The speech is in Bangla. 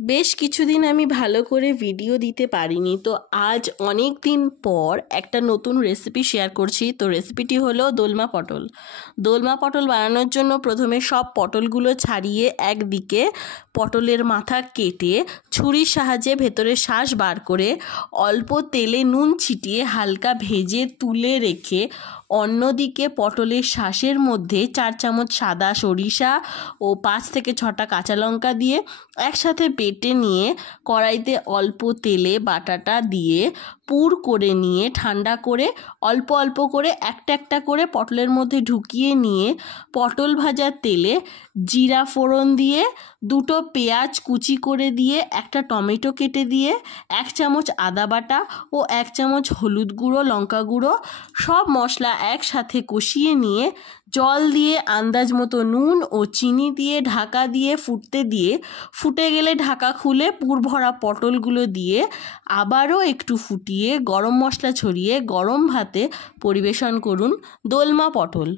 বেশ কিছুদিন আমি ভালো করে ভিডিও দিতে পারিনি, তো আজ অনেক দিন পর একটা নতুন রেসিপি শেয়ার করছি। তো রেসিপিটি হলো দোলমা পটল। দোলমা পটল বানানোর জন্য প্রথমে সব পটলগুলো ছাড়িয়ে একদিকে পটলের মাথা কেটে ছুরির সাহায্যে ভেতরের শাঁস বার করে অল্প তেলে নুন ছিটিয়ে হালকা ভেজে তুলে রেখে অন্যদিকে পটলের শাঁসের মধ্যে 4 চামচ সাদা সরিষা ও 5 থেকে 6টা কাঁচা লঙ্কা দিয়ে একসাথে বেটে নিয়ে কড়াইতে অল্প তেলে বাটাটা দিয়ে পুর করে নিয়ে ঠান্ডা করে অল্প অল্প করে একটা একটা করে পটলের মধ্যে ঢুকিয়ে নিয়ে পটল ভাজার তেলে জিরা ফোড়ন দিয়ে 2টো পেঁয়াজ কুচি করে দিয়ে একটা টমেটো কেটে দিয়ে 1 চামচ আদা বাটা ও 1 চামচ হলুদ গুঁড়ো লঙ্কা গুঁড়ো সব মশলা একসাথে কষিয়ে নিয়ে জল দিয়ে আন্দাজ মতো নুন ও চিনি দিয়ে ঢাকা দিয়ে ফুটে গেলে ঢাকা খুলে পুর ভরা পটলগুলো দিয়ে আবারও একটু ফুটিয়ে গরম মশলা ছড়িয়ে গরম ভাতে পরিবেশন করুন দোলমা পটল।